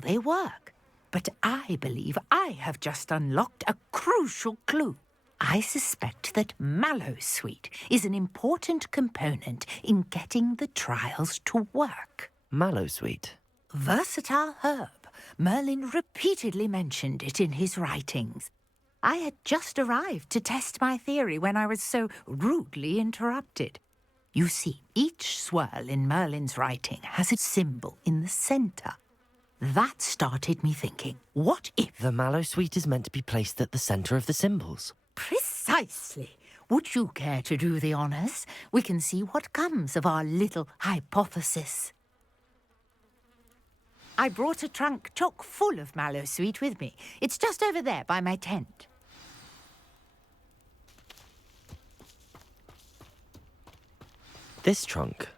how they work. But I believe I have just unlocked a crucial clue. I suspect that mallowsweet is an important component in getting the trials to work. Mallowsweet? Versatile herb. Merlin repeatedly mentioned it in his writings. I had just arrived to test my theory when I was so rudely interrupted. You see, each swirl in Merlin's writing has a symbol in the centre. That started me thinking, what if... The mallowsweet is meant to be placed at the centre of the symbols. Precisely. Would you care to do the honours? We can see what comes of our little hypothesis. I brought a trunk chock full of mallowsweet with me. It's just over there by my tent. This trunk?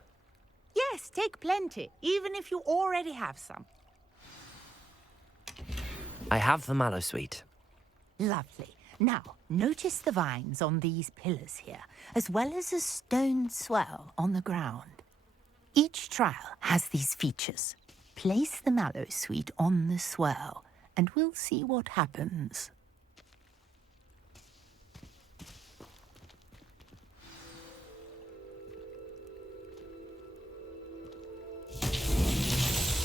Yes, take plenty, even if you already have some. I have the mallowsweet. Lovely. Now, notice the vines on these pillars here, as well as a stone swell on the ground. Each trial has these features. Place the mallowsweet on the swell, and we'll see what happens.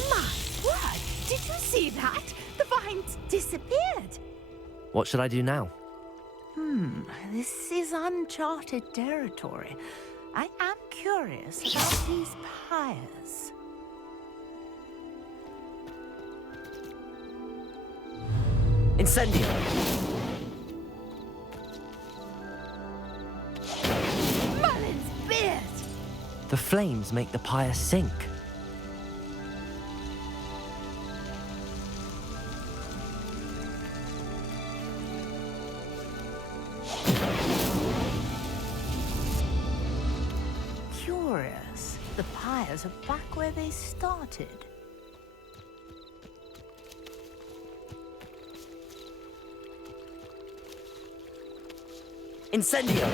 My word! Did you see that? The vines disappeared. What should I do now? This is uncharted territory. I am curious about these pyres. Incendio! Merlin's beard! The flames make the pyre sink. Curious. The pyres are back where they started. Incendio!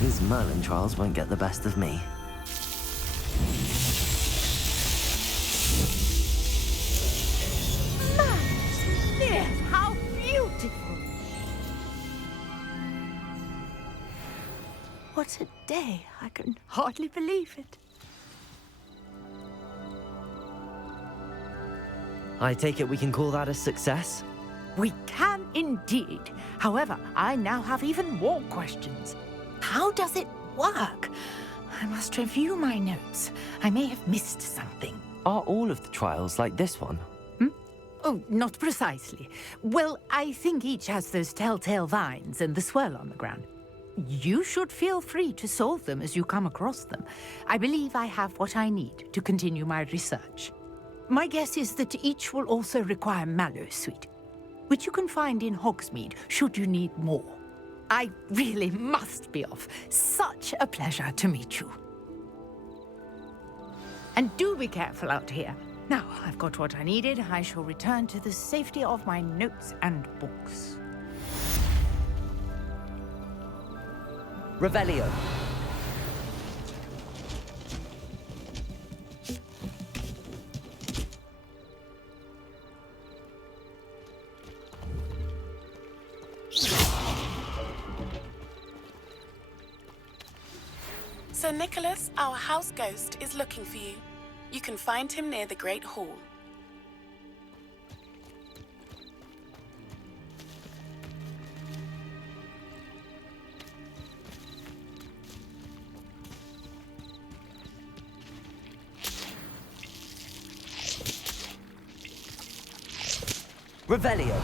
These Merlin trials won't get the best of me. Merlin's beard! How beautiful! What a day! I can hardly believe it. I take it we can call that a success? We can indeed. However, I now have even more questions. How does it work? I must review my notes. I may have missed something. Are all of the trials like this one? Oh, not precisely. Well, I think each has those telltale vines and the swirl on the ground. You should feel free to solve them as you come across them. I believe I have what I need to continue my research. My guess is that each will also require mallowsweet, which you can find in Hogsmeade should you need more. I really must be off. Such a pleasure to meet you. And do be careful out here. Now, I've got what I needed. I shall return to the safety of my notes and books. Revelio. Sir Nicholas, our house ghost, is looking for you. You can find him near the Great Hall. Revelio.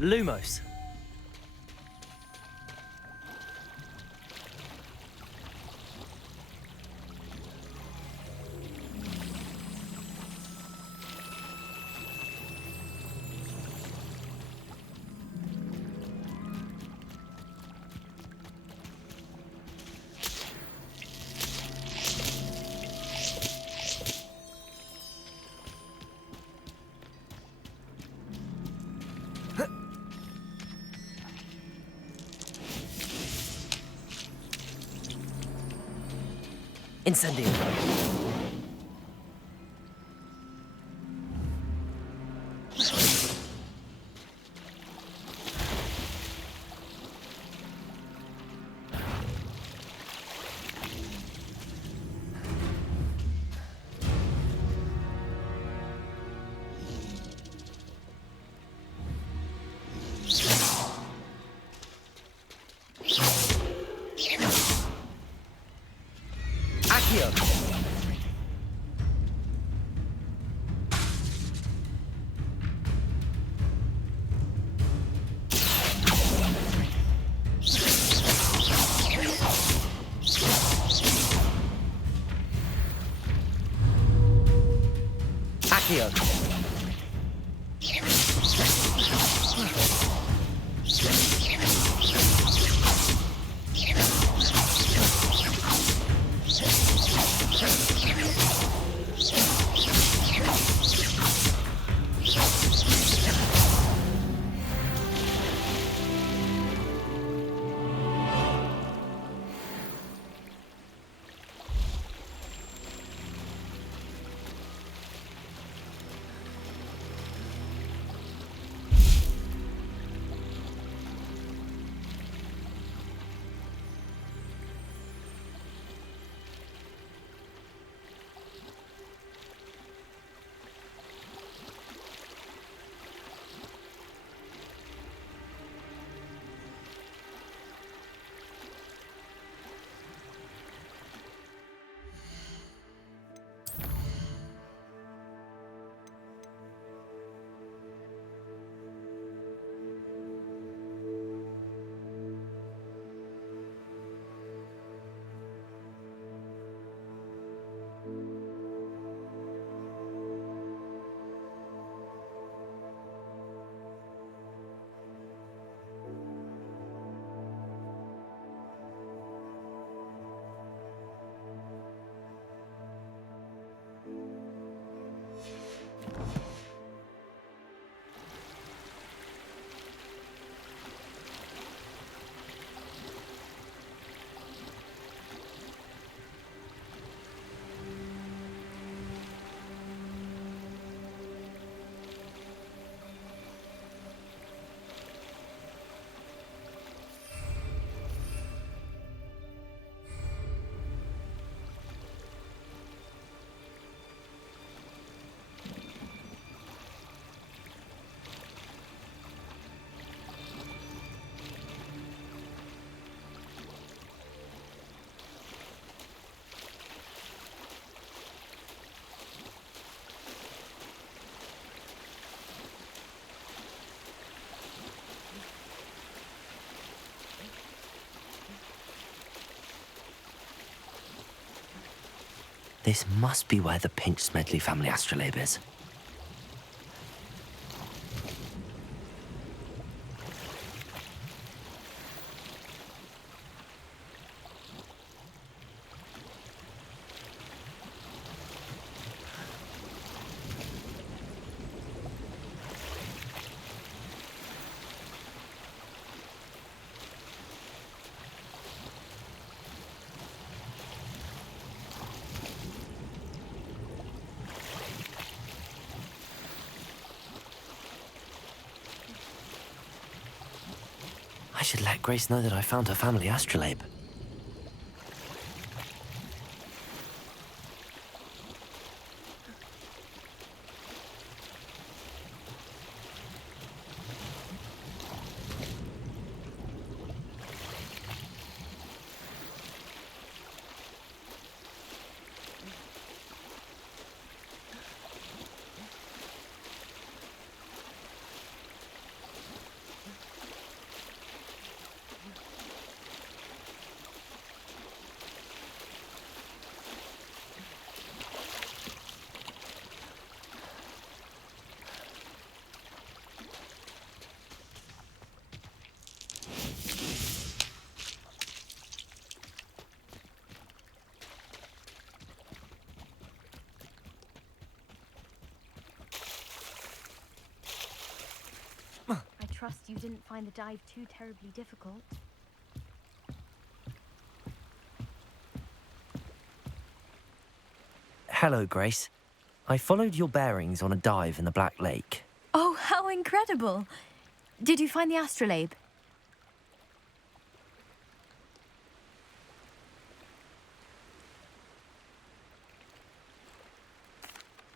Lumos. Incendio. Accio. Accio. This must be where the Pinch Smedley family astrolabe is. I should let Grace know that I found her family astrolabe. trust you didn't find the dive too terribly difficult. Hello, Grace. I followed your bearings on a dive in the Black Lake. Oh, how incredible! Did you find the astrolabe?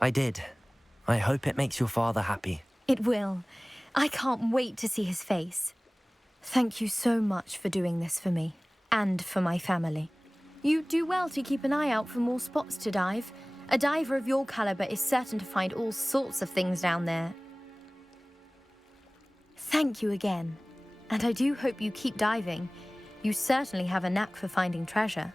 I did. I hope it makes your father happy. It will. I can't wait to see his face. Thank you so much for doing this for me, and for my family. You do well to keep an eye out for more spots to dive. A diver of your caliber is certain to find all sorts of things down there. Thank you again, and I do hope you keep diving. You certainly have a knack for finding treasure.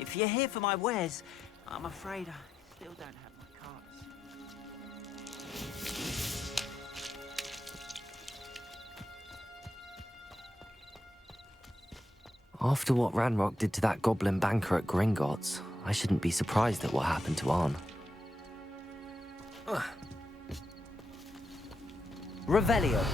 If you're here for my wares, I'm afraid I still don't have my cards. After what Ranrock did to that goblin banker at Gringotts, I shouldn't be surprised at what happened to Arn. Revelio.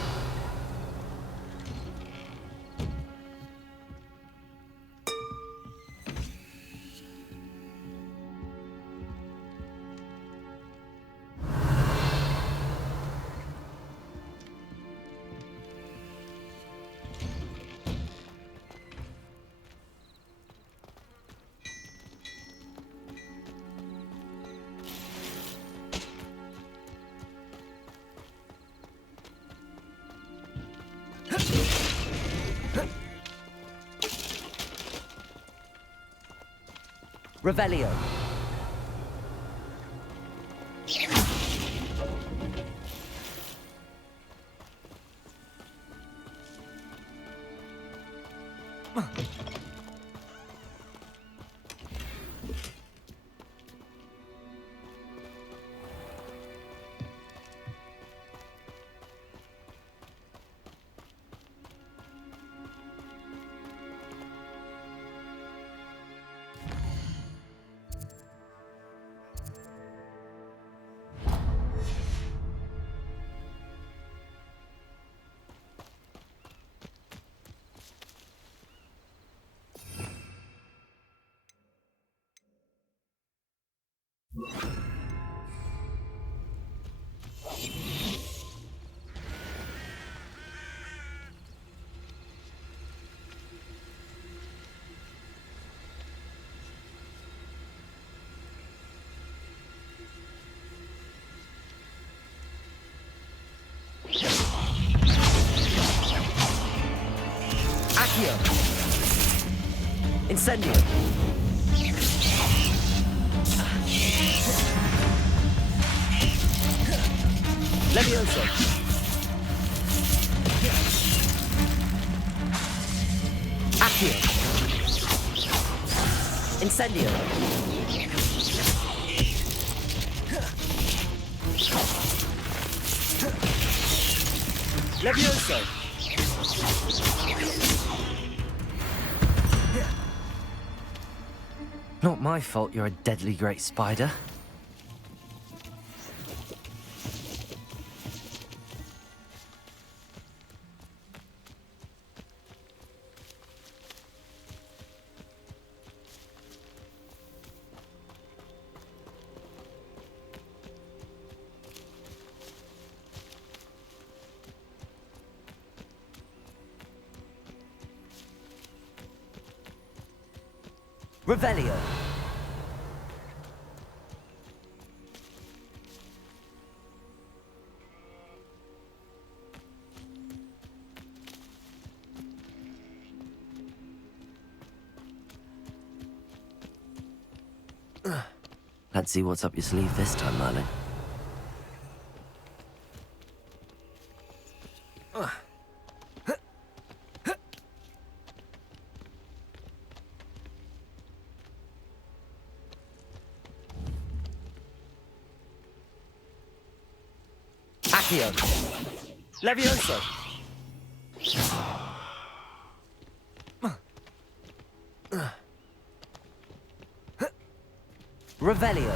Revelio. Accio. Incendio. Levioso. Accio. Incendio. Levioso. Not my fault you're a deadly great spider. Revelio. Let's see what's up your sleeve this time, Merlin. Accio. Levioso. Revelio.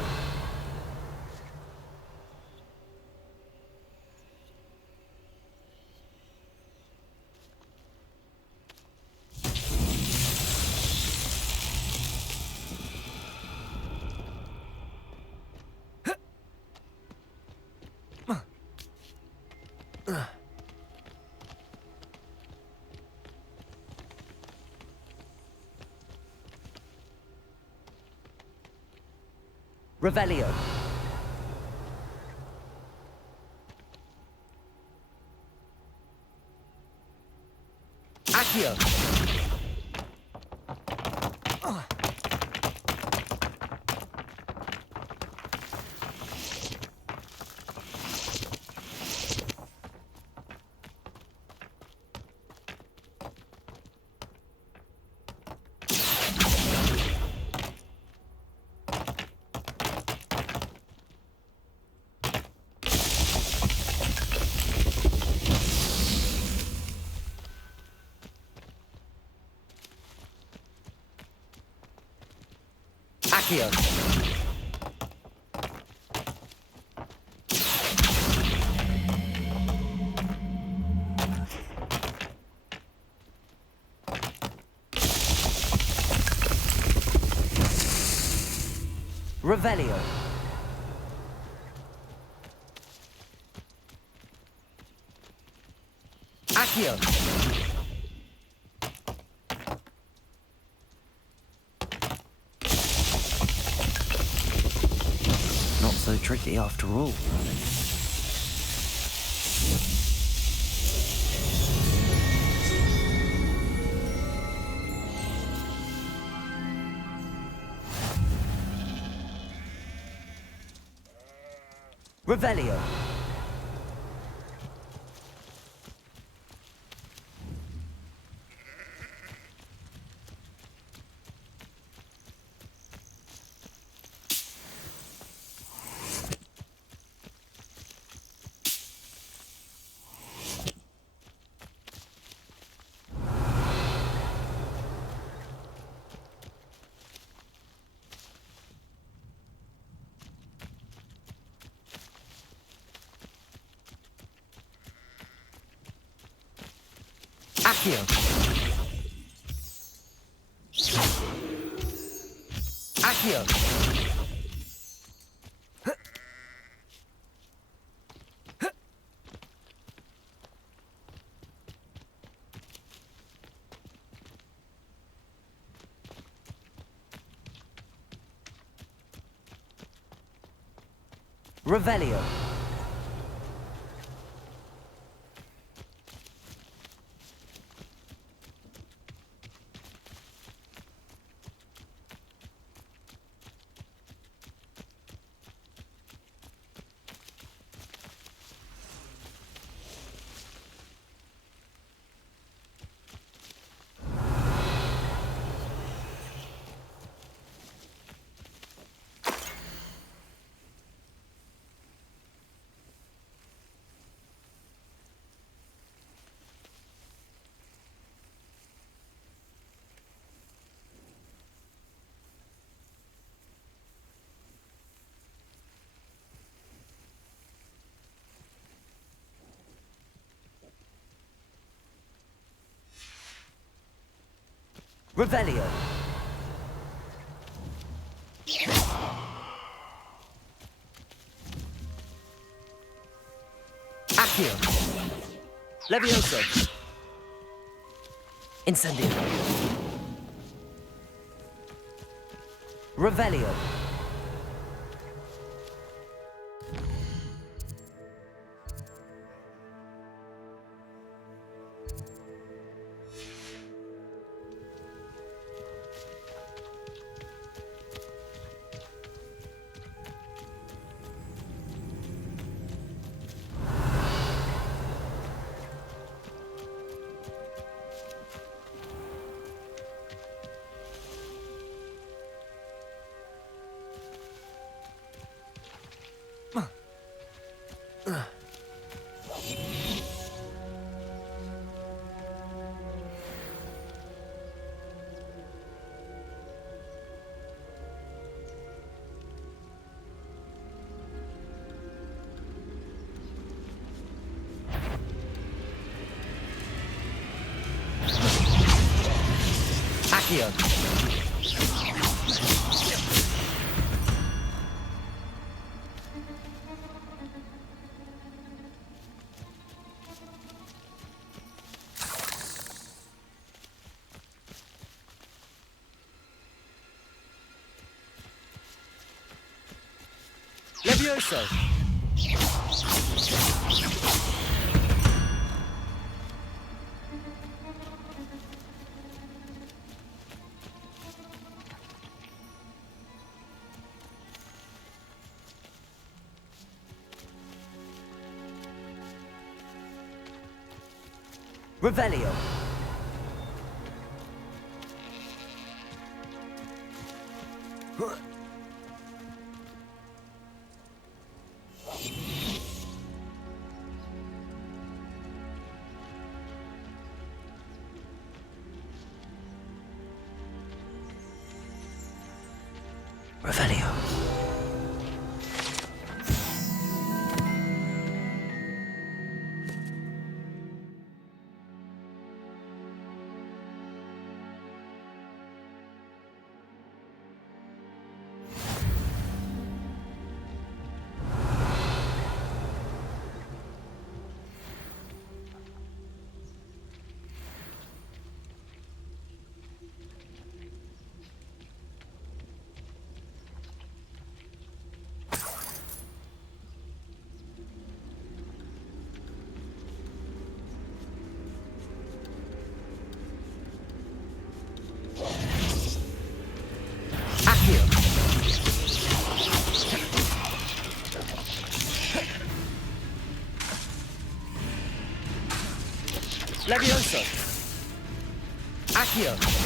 Revelio. Accio. Accio. Revelio. Accio. Not so tricky after all. Revelio. Accio. Accio. Revelio. Revelio. Accio. Levioso. Incendio. Revelio. Accio. Levioso. Revelio. Revelio. Accio!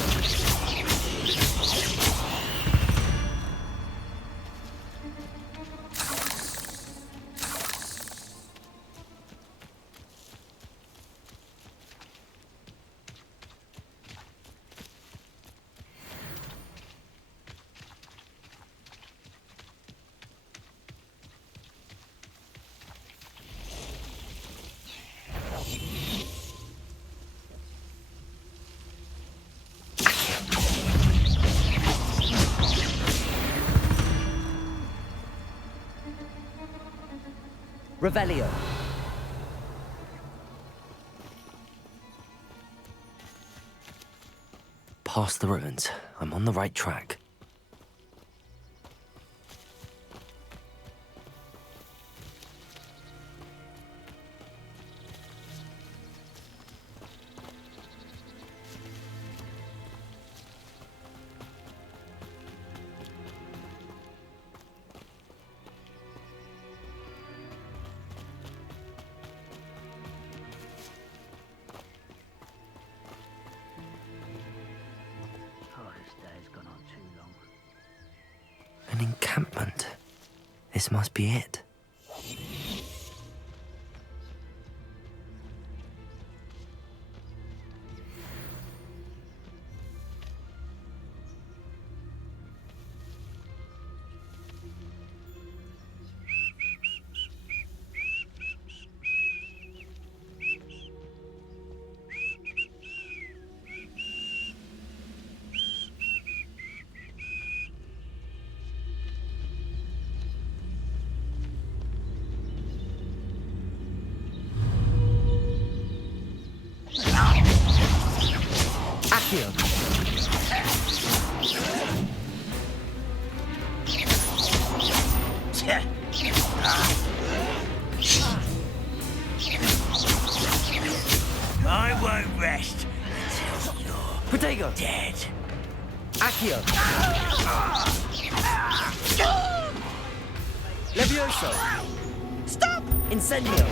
Revelio. Past the ruins. I'm on the right track. An encampment. This must be it. I won't rest until you're Protego! dead. Accio! Levioso! Stop! Incendio!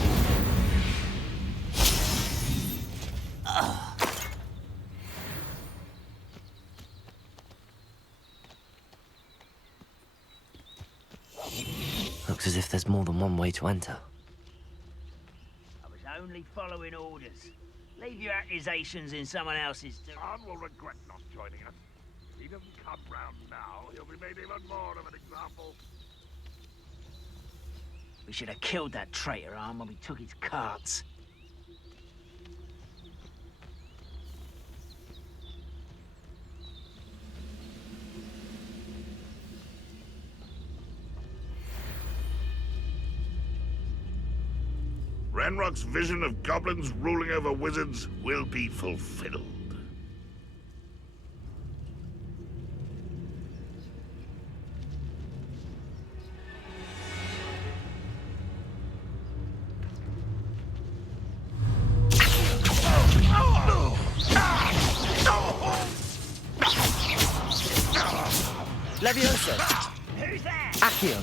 Looks as if there's more than one way to enter. I was only following orders. Leave your accusations in someone else's... Khan will regret not joining us. If he doesn't come round now, he'll be made even more of an example. We should have killed that traitor arm when we took his carts. Ranrock's vision of goblins ruling over wizards will be fulfilled. Levioso! Who's that? Accio!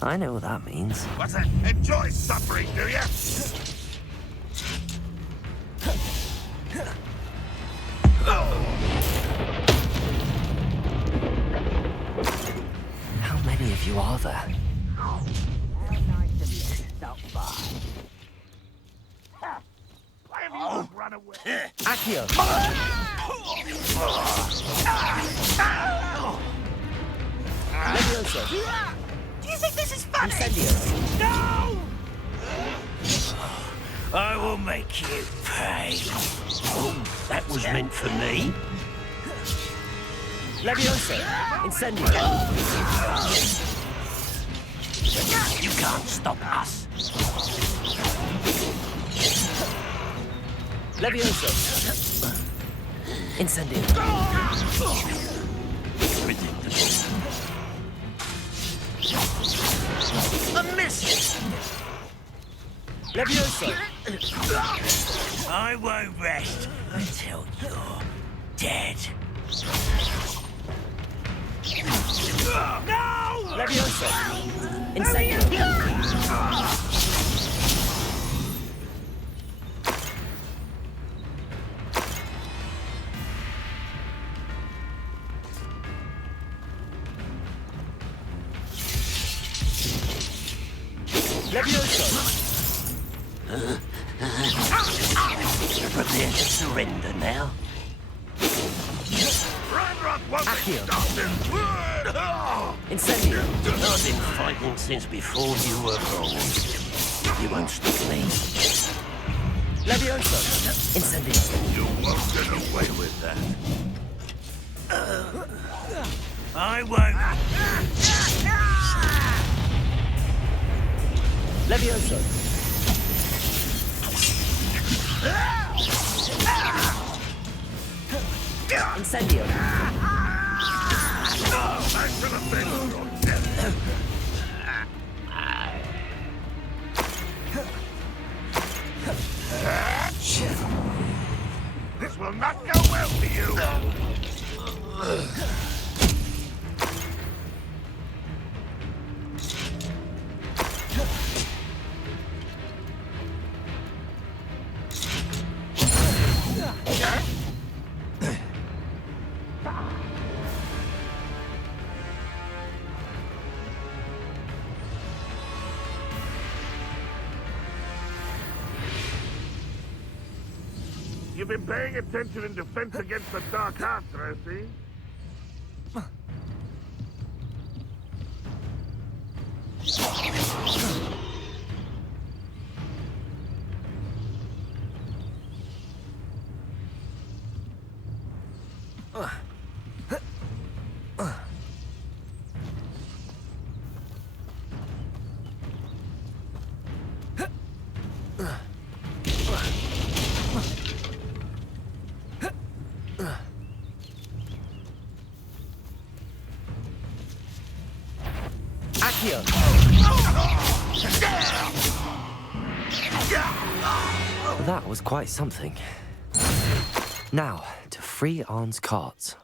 I know what that means. What's that? Enjoy suffering, do ya? How many of you are there? How nice of you to stop by. Why have you not run away? Accio! Levioso! Do you think this is funny? Incendio! No! I will make you pay. Oh, that was meant for me. Levioso! Incendio! You can't stop us. Levioso! Incendio! A miss! Levioso! I won't rest until you're dead. No! Levioso! Incendio! Levioso! Prepare to surrender now. Ranrock won't Accio. stop this! Incendio! I've been fighting since before you were born. You won't stop me. Levioso! Incendio! You won't get away with that. I won't. Levioso! Incendio! I should have been your death. This will not go well for you. You've been paying attention in defense against the Dark Arts, I see. Accio! That was quite something. Now, to free Arn's carts.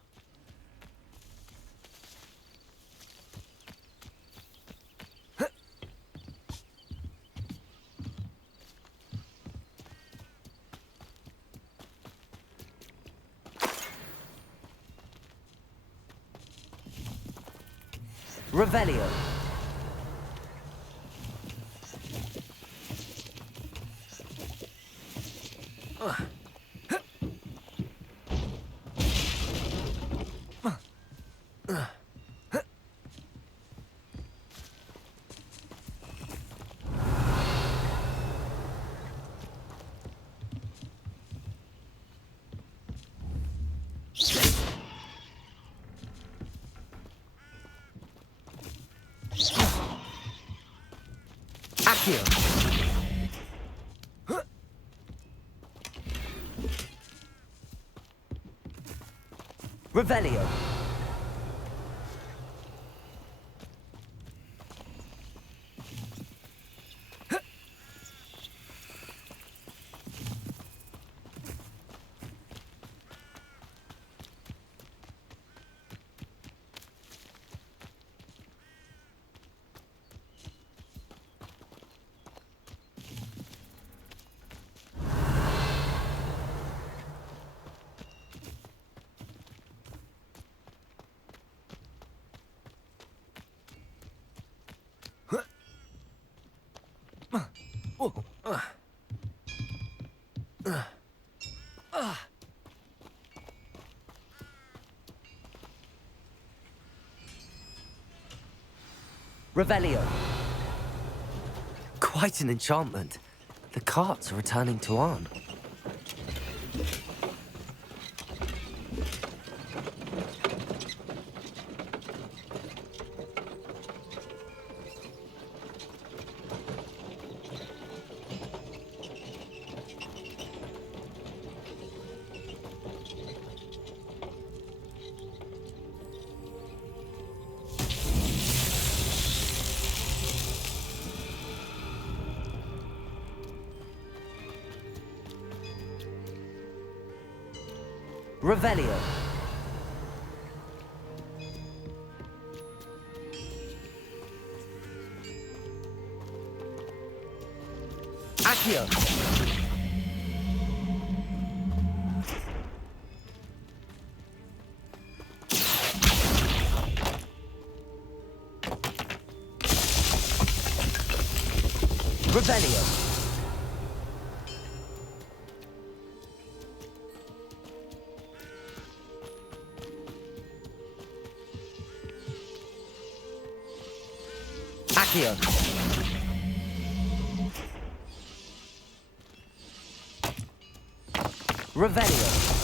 Revelio. Accio. Revelio. Revelio. Quite an enchantment. The carts are returning to Arn. Revelio. Accio! Revelio! Accio! Revelio!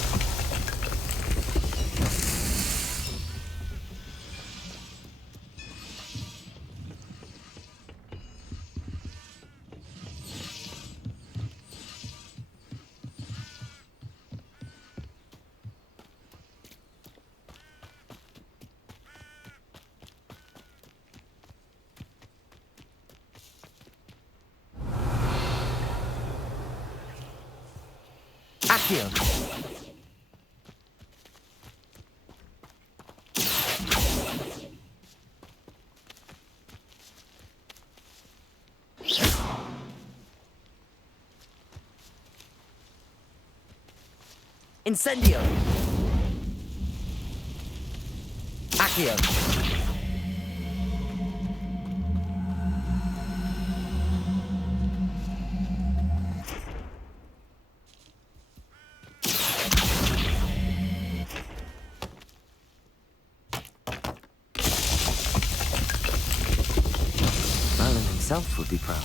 Accio! Incendio! Accio! Merlin himself would be proud.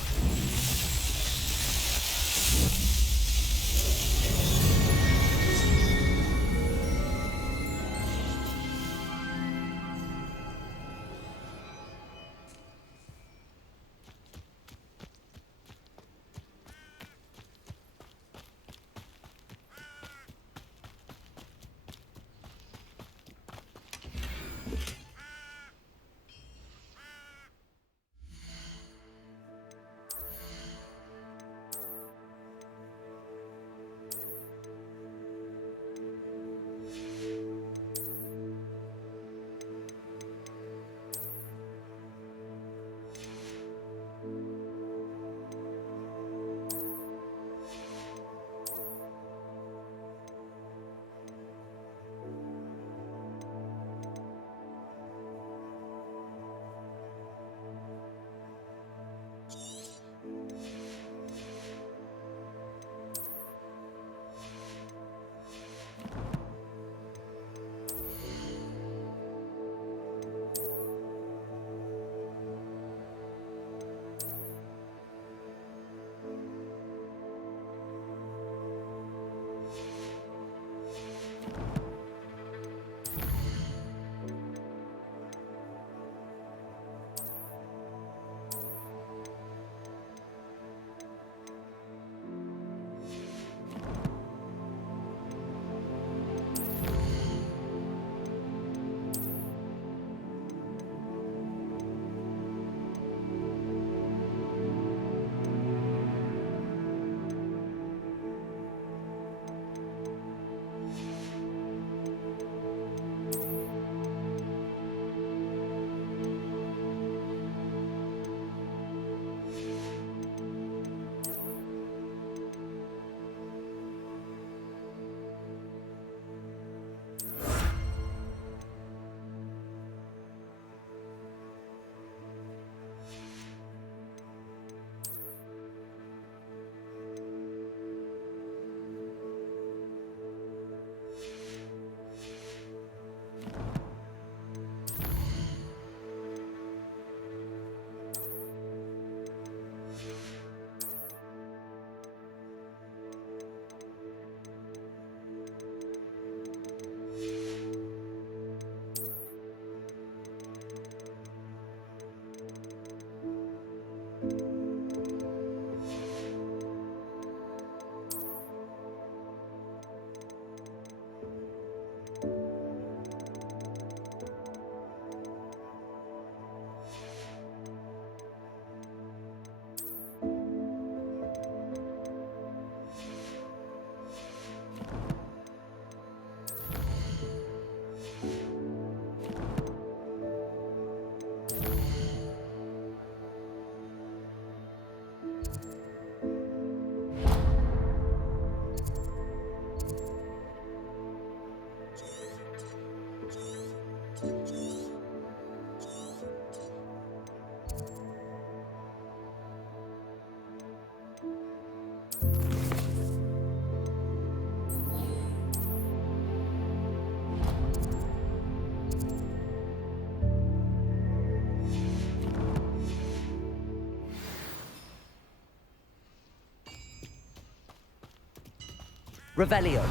Revelio.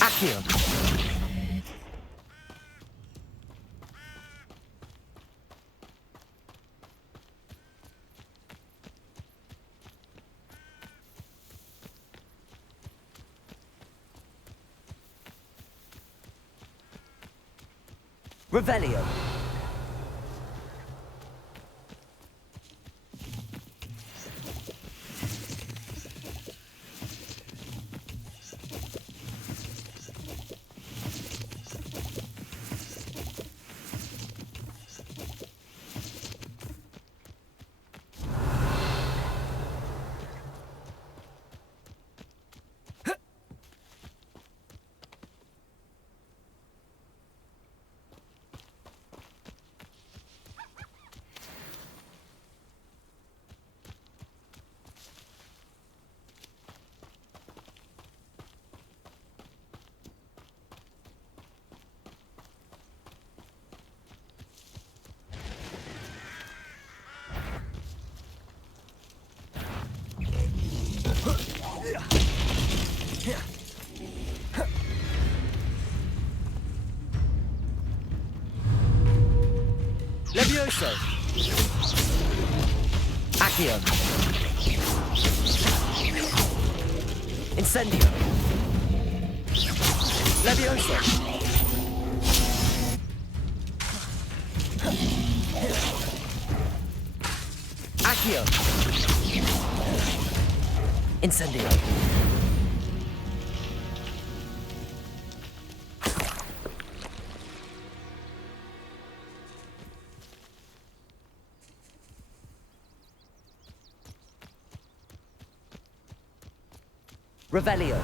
Accio. Revelio. Levioso. Accio. Incendio. Levioso. Accio. Incendio. Revelio.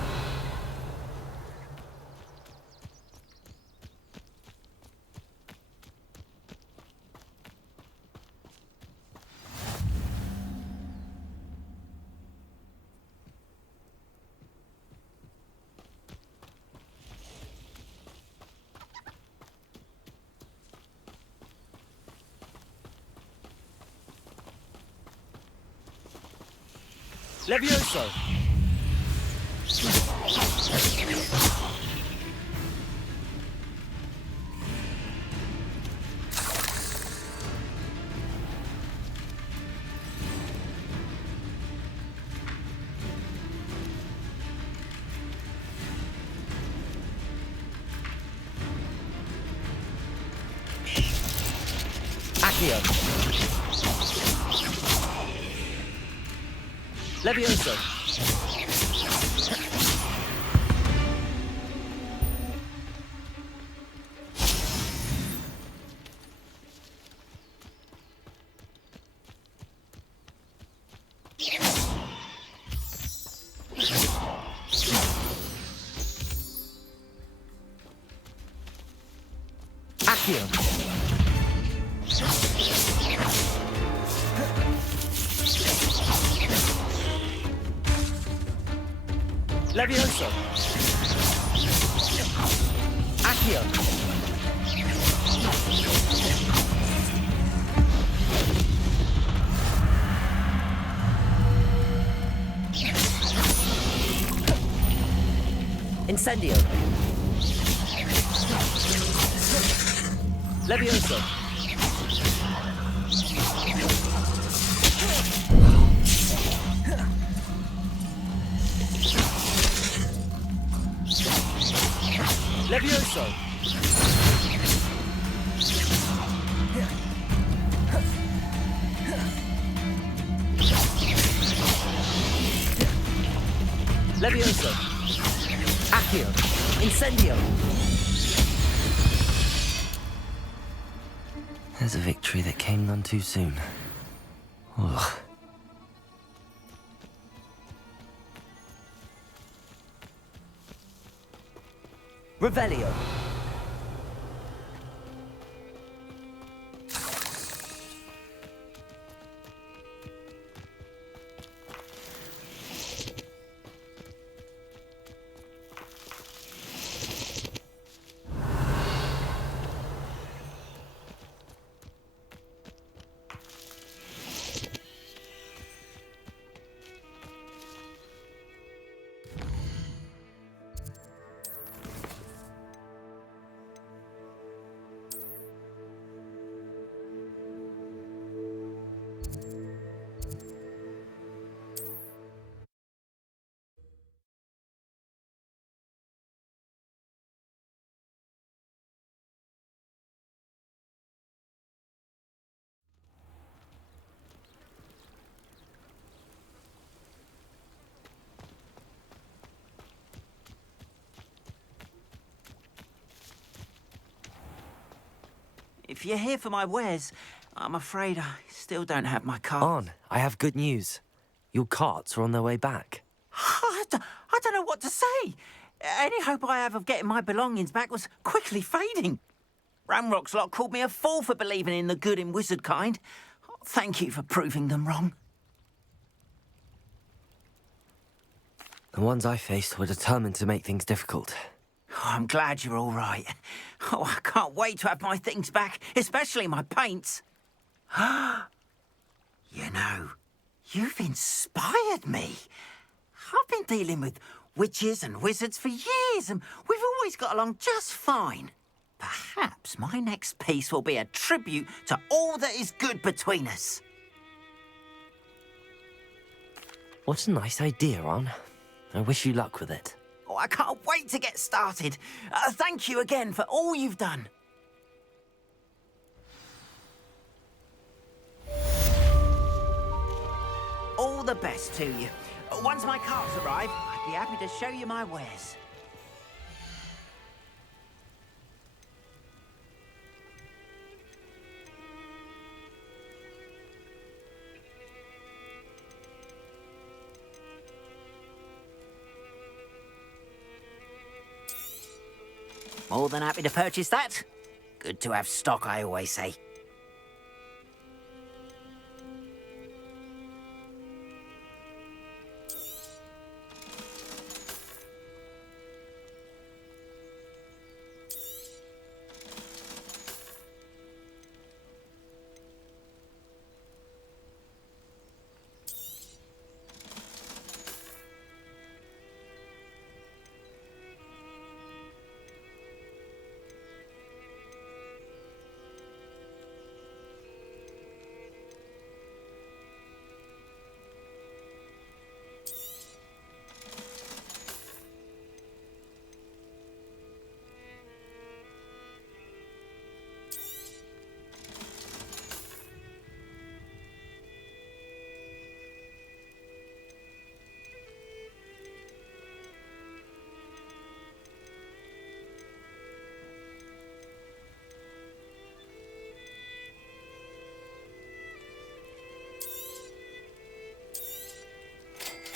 Levioso. Accio. Levioso. Accio. Levioso. Accio. Incendio. Levioso. Levioso. Levioso. Accio. Incendio. There's a victory that came none too soon. Ugh. Revelio. If you're here for my wares, I'm afraid I still don't have my cart. On, I have good news. Your carts are on their way back. I don't know what to say. Any hope I have of getting my belongings back was quickly fading. Ramrock's lot called me a fool for believing in the good in wizard kind. Thank you for proving them wrong. The ones I faced were determined to make things difficult. Oh, I'm glad you're all right. Oh, I can't wait to have my things back, especially my paints. You know, you've inspired me. I've been dealing with witches and wizards for years, and we've always got along just fine. Perhaps my next piece will be a tribute to all that is good between us. What a nice idea, On. I wish you luck with it. Oh, I can't wait to get started. Thank you again for all you've done. All the best to you. Once my carts arrive, I'd be happy to show you my wares. More than happy to purchase that. Good to have stock, I always say.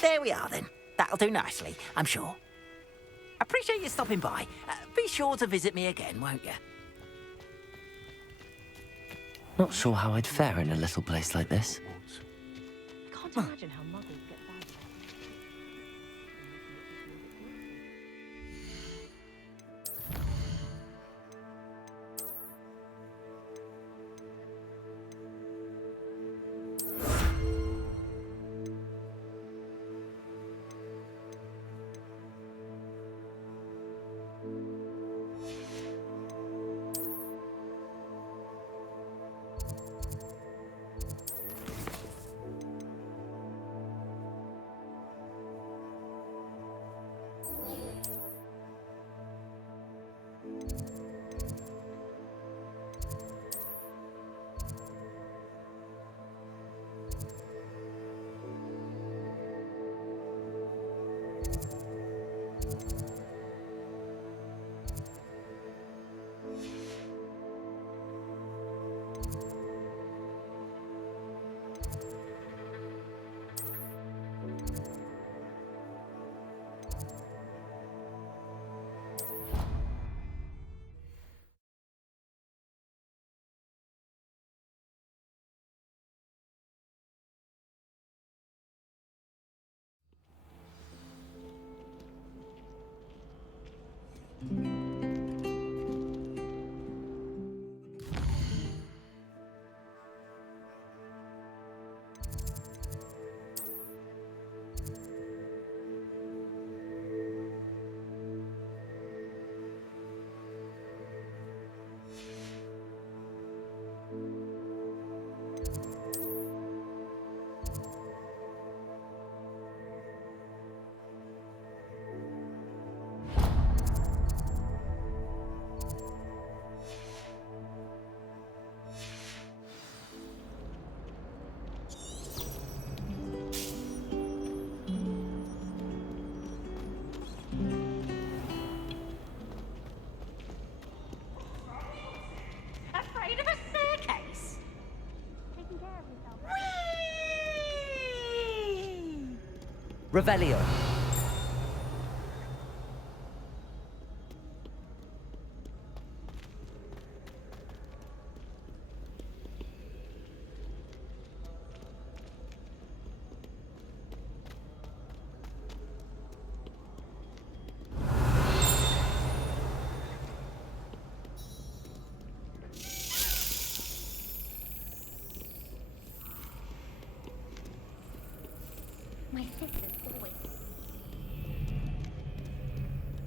There we are, then. That'll do nicely, I'm sure. Appreciate you stopping by. Be sure to visit me again, won't you? Not sure how I'd fare in a little place like this. I can't imagine how muggles get by. Revelio. My sister's always...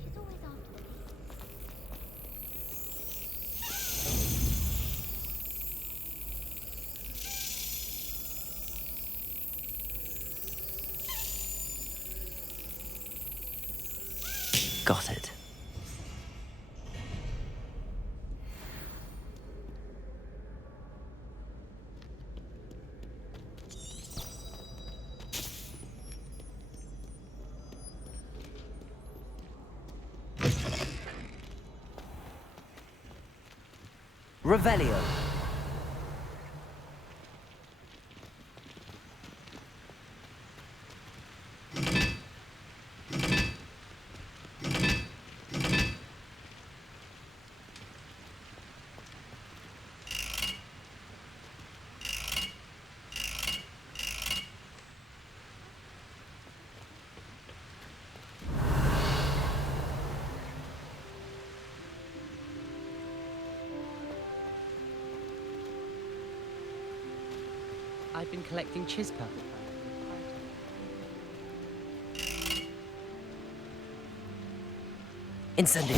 She's always after the people. Got it. Revelio. I've been collecting Chispa. Incendio.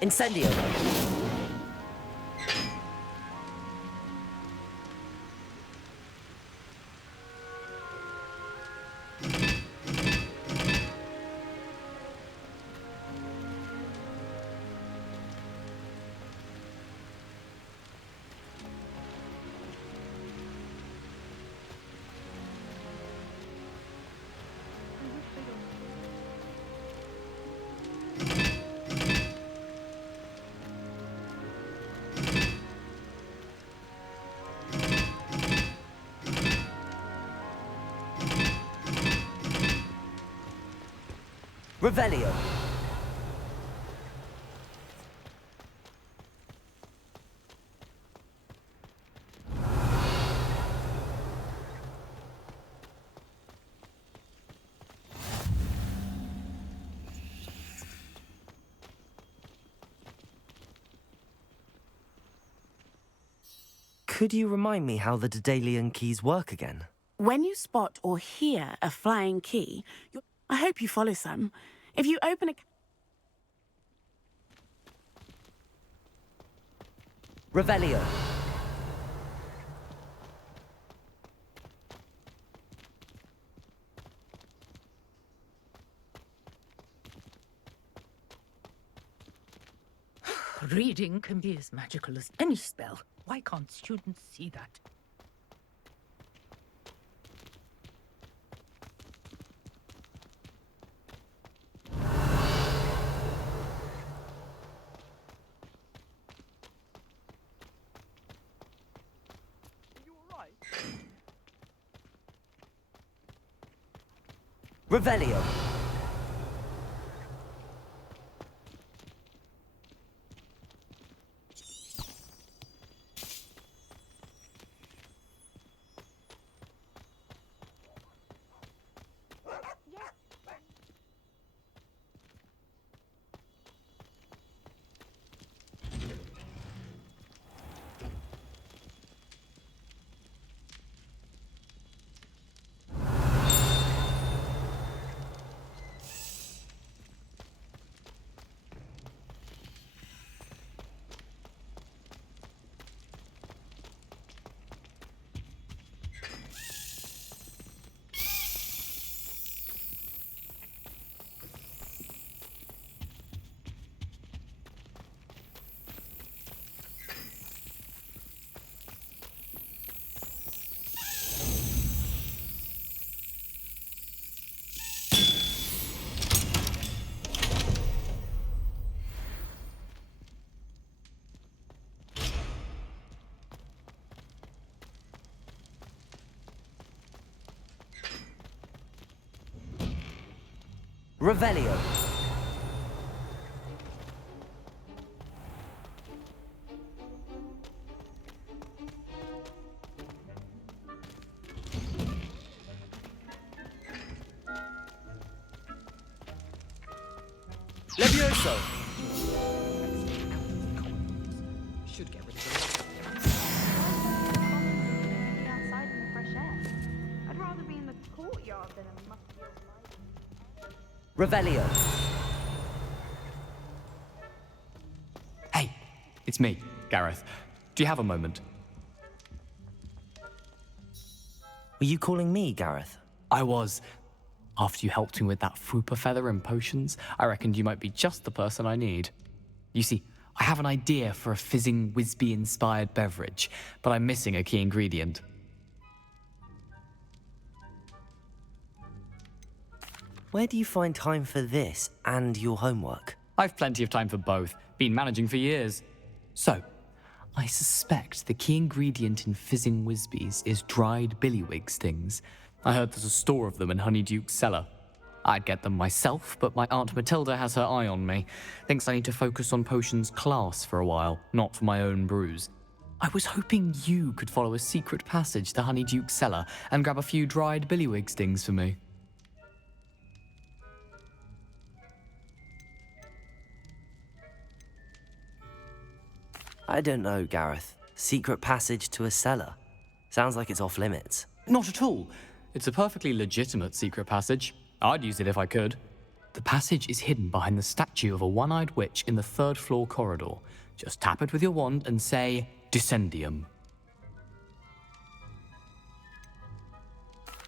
Incendio. Revelio. Could you remind me how the Daedalian keys work again? When you spot or hear a flying key, I hope you follow some. If you open a... Revelio. Reading can be as magical as any spell. Why can't students see that? Revelio. Revelio. Levioso. Should get rid of it. Outside in the fresh air. I'd rather be in the courtyard than a musty old library. Revelio. Hey, it's me, Gareth. Do you have a moment? Were you calling me, Gareth? I was. After you helped me with that Fupa feather and potions, I reckoned you might be just the person I need. You see, I have an idea for a fizzing Wisby-inspired beverage, but I'm missing a key ingredient. Where do you find time for this and your homework? I've plenty of time for both. Been managing for years. So, I suspect the key ingredient in fizzing Wisbies is dried billywig stings. I heard there's a store of them in Honeyduke's cellar. I'd get them myself, but my Aunt Matilda has her eye on me. Thinks I need to focus on potions class for a while, not for my own brews. I was hoping you could follow a secret passage to Honeyduke's cellar and grab a few dried billywig stings for me. I don't know, Gareth. Secret passage to a cellar. Sounds like it's off limits. Not at all. It's a perfectly legitimate secret passage. I'd use it if I could. The passage is hidden behind the statue of a one-eyed witch in the third-floor corridor. Just tap it with your wand and say, Descendium.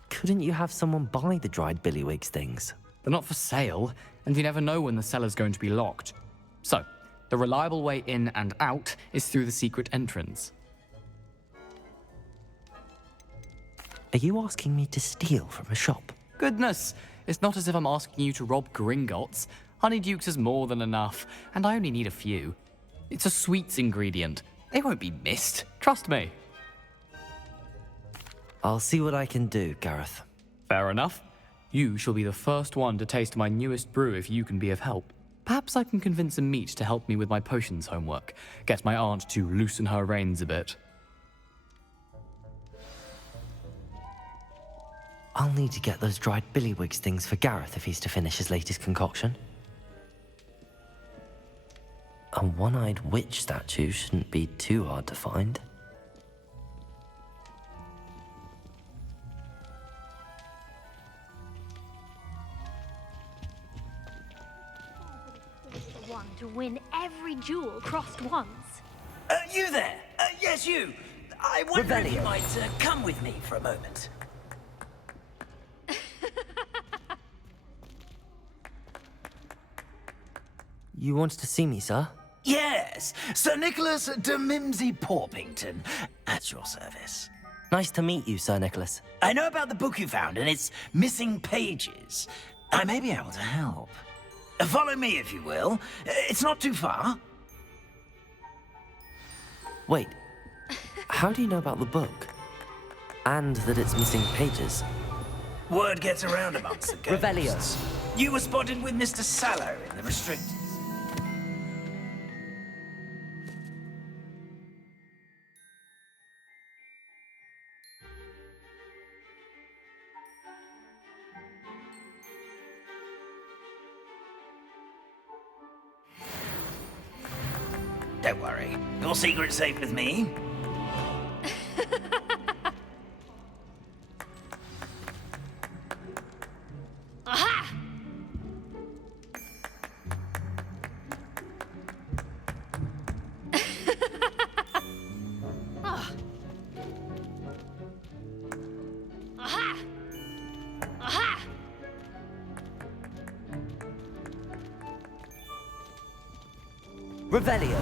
Couldn't you have someone buy the dried billywig stings? They're not for sale, and you never know when the cellar's going to be locked. So, the reliable way in and out is through the secret entrance. Are you asking me to steal from a shop? Goodness, it's not as if I'm asking you to rob Gringotts. Honeydukes is more than enough, and I only need a few. It's a sweets ingredient. They won't be missed, trust me. I'll see what I can do, Gareth. Fair enough. You shall be the first one to taste my newest brew if you can be of help. Perhaps I can convince a meat to help me with my potions homework. Get my aunt to loosen her reins a bit. I'll need to get those dried billywig stings for Gareth if he's to finish his latest concoction. A one-eyed witch statue shouldn't be too hard to find. The one to win every jewel crossed once. You there? Yes, you. I wonder if you might come with me for a moment. You wanted to see me, sir? Yes, Sir Nicholas de Mimsy Porpington, at your service. Nice to meet you, Sir Nicholas. I know about the book you found and its missing pages. I may be able to help. Follow me, if you will. It's not too far. Wait, how do you know about the book? And that it's missing pages? Word gets around amongst the ghosts. Revelio. You were spotted with Mr. Sallow in the Restricted. Don't worry. Your secret's safe with me. Aha! Ah. Aha! Aha! Revelio.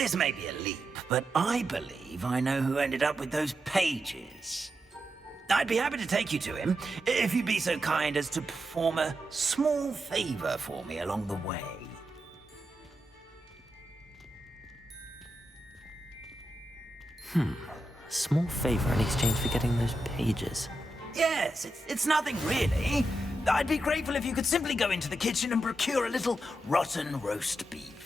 This may be a leap, but I believe I know who ended up with those pages. I'd be happy to take you to him, if you'd be so kind as to perform a small favor for me along the way. Small favor in exchange for getting those pages. Yes, it's nothing really. I'd be grateful if you could simply go into the kitchen and procure a little rotten roast beef.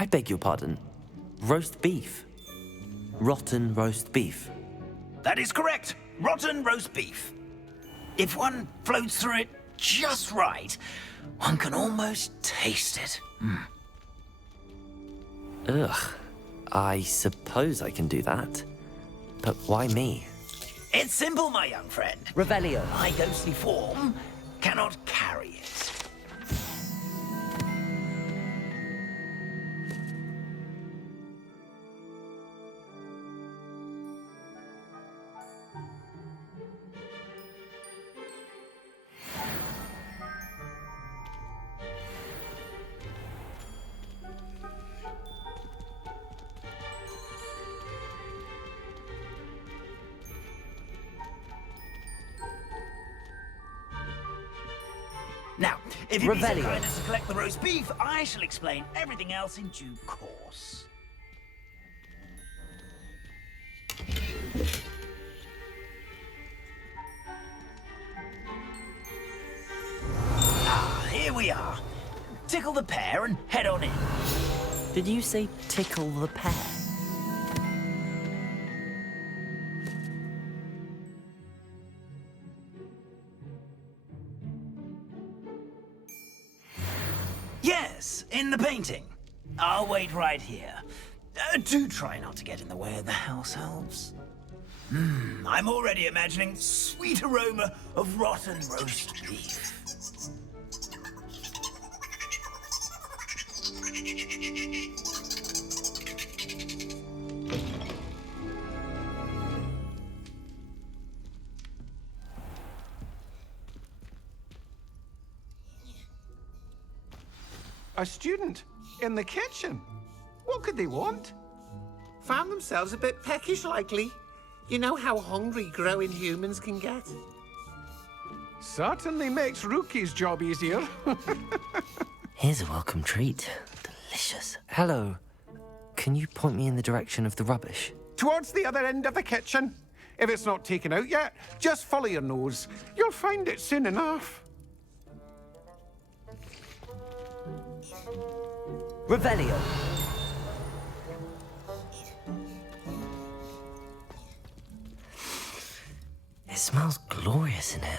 I beg your pardon. Roast beef. Rotten roast beef. That is correct. Rotten roast beef. If one floats through it just right, one can almost taste it. Ugh. I suppose I can do that. But why me? It's simple, my young friend. Revelio. My ghostly form cannot carry it. Now, if you be so kind as to collect the roast beef, I shall explain everything else in due course. Here we are. Tickle the pear and head on in. Did you say tickle the pear? Yes, in the painting. I'll wait right here. Do try not to get in the way of the house elves. I'm already imagining sweet aroma of rotten roast beef. A student in the kitchen. What could they want? Found themselves a bit peckish, likely. You know how hungry growing humans can get. Certainly makes Rookie's job easier. Here's a welcome treat. Delicious. Hello. Can you point me in the direction of the rubbish? Towards the other end of the kitchen. If it's not taken out yet, just follow your nose. You'll find it soon enough. Revelio. It smells glorious in here.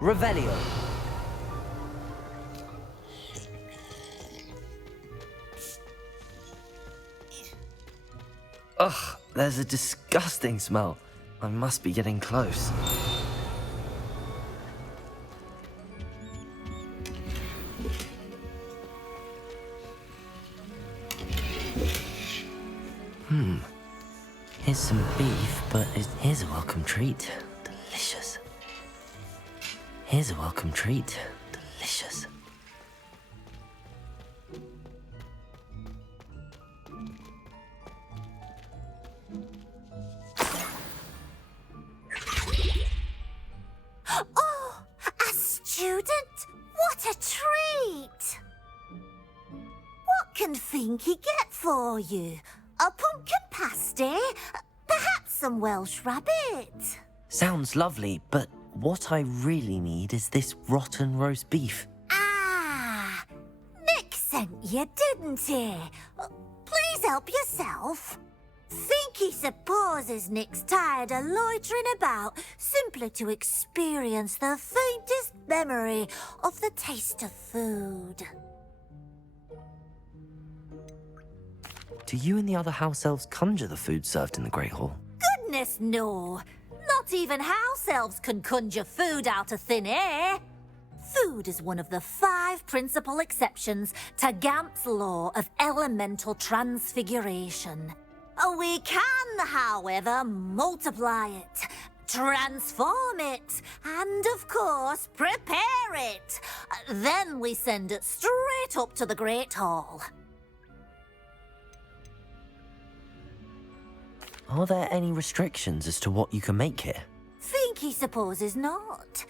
Revelio. Ugh, there's a disgusting smell. I must be getting close. Here's some beef, but here's a welcome treat. Delicious. Here's a welcome treat. Delicious. Oh, a student? What a treat! What can Finky get for you? A pumpkin pasty? Perhaps some Welsh rabbit? Sounds lovely, but what I really need is this rotten roast beef. Ah, Nick sent you, didn't he? Please help yourself. Finky Finky supposes Nick's tired of loitering about simply to experience the faintest memory of the taste of food. Do you and the other house elves conjure the food served in the Great Hall? Goodness, no. Not even house elves can conjure food out of thin air. Food is one of the 5 principal exceptions to Gamp's law of elemental transfiguration. We can, however, multiply it, transform it, and, of course, prepare it. Then we send it straight up to the Great Hall. Are there any restrictions as to what you can make here? Finky supposes not.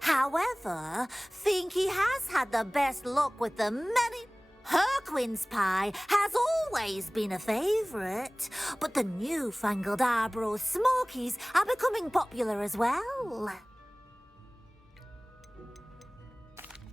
However, Finky has had the best luck with the many... Herquin's pie has always been a favourite, but the newfangled Arbroath Smokies are becoming popular as well.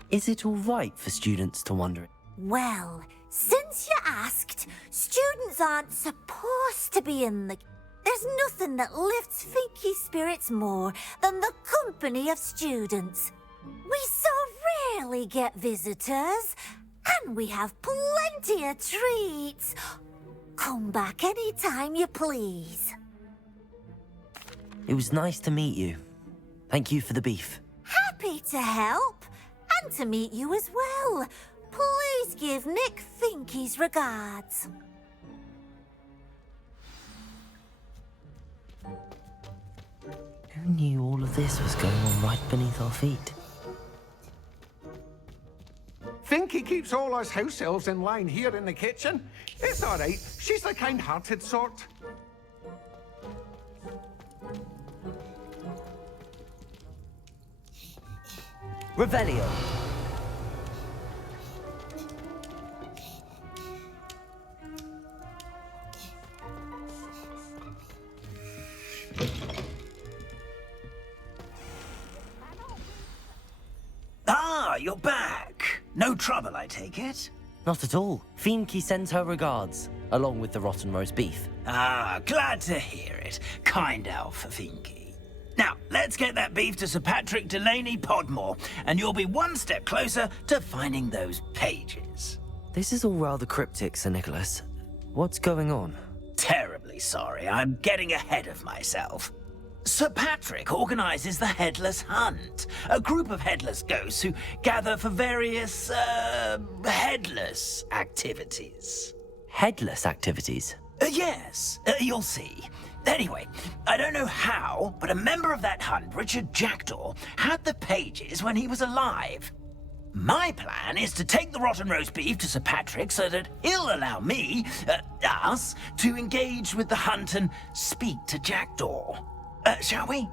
Is it all right for students to wander? Well, since you asked, students aren't supposed to be in the... There's nothing that lifts Finky's spirits more than the company of students. We so rarely get visitors, and we have plenty of treats. Come back any time you please. It was nice to meet you. Thank you for the beef. Happy to help, and to meet you as well. Please give Nick Finky's regards. Who knew all of this was going on right beneath our feet? Finky keeps all us house elves in line here in the kitchen. It's all right. She's the kind-hearted sort. Revelio. Ah, you're back. No trouble, I take it? Not at all. Finky sends her regards, along with the rotten roast beef. Ah, glad to hear it. Kind elf, Finky. Now, let's get that beef to Sir Patrick Delaney Podmore, and you'll be one step closer to finding those pages. This is all rather cryptic, Sir Nicholas. What's going on? Terribly sorry, I'm getting ahead of myself. Sir Patrick organises the Headless Hunt, a group of headless ghosts who gather for various, headless activities. Headless activities? Yes, you'll see. Anyway, I don't know how, but a member of that hunt, Richard Jackdaw, had the pages when he was alive. My plan is to take the rotten roast beef to Sir Patrick so that he'll allow me, us, to engage with the hunt and speak to Jackdaw. Shall we?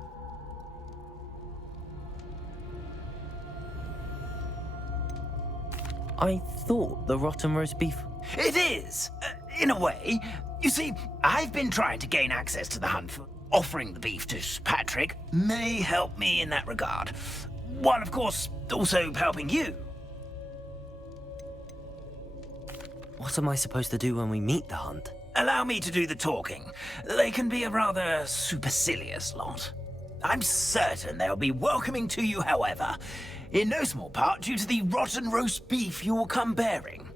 I thought the rotten roast beef... It is, in a way. You see, I've been trying to gain access to the hunt for offering the beef to Sir Patrick may help me in that regard. While, of course, also helping you. What am I supposed to do when we meet the hunt? Allow me to do the talking. They can be a rather supercilious lot. I'm certain they'll be welcoming to you, however, in no small part due to the rotten roast beef you'll come bearing.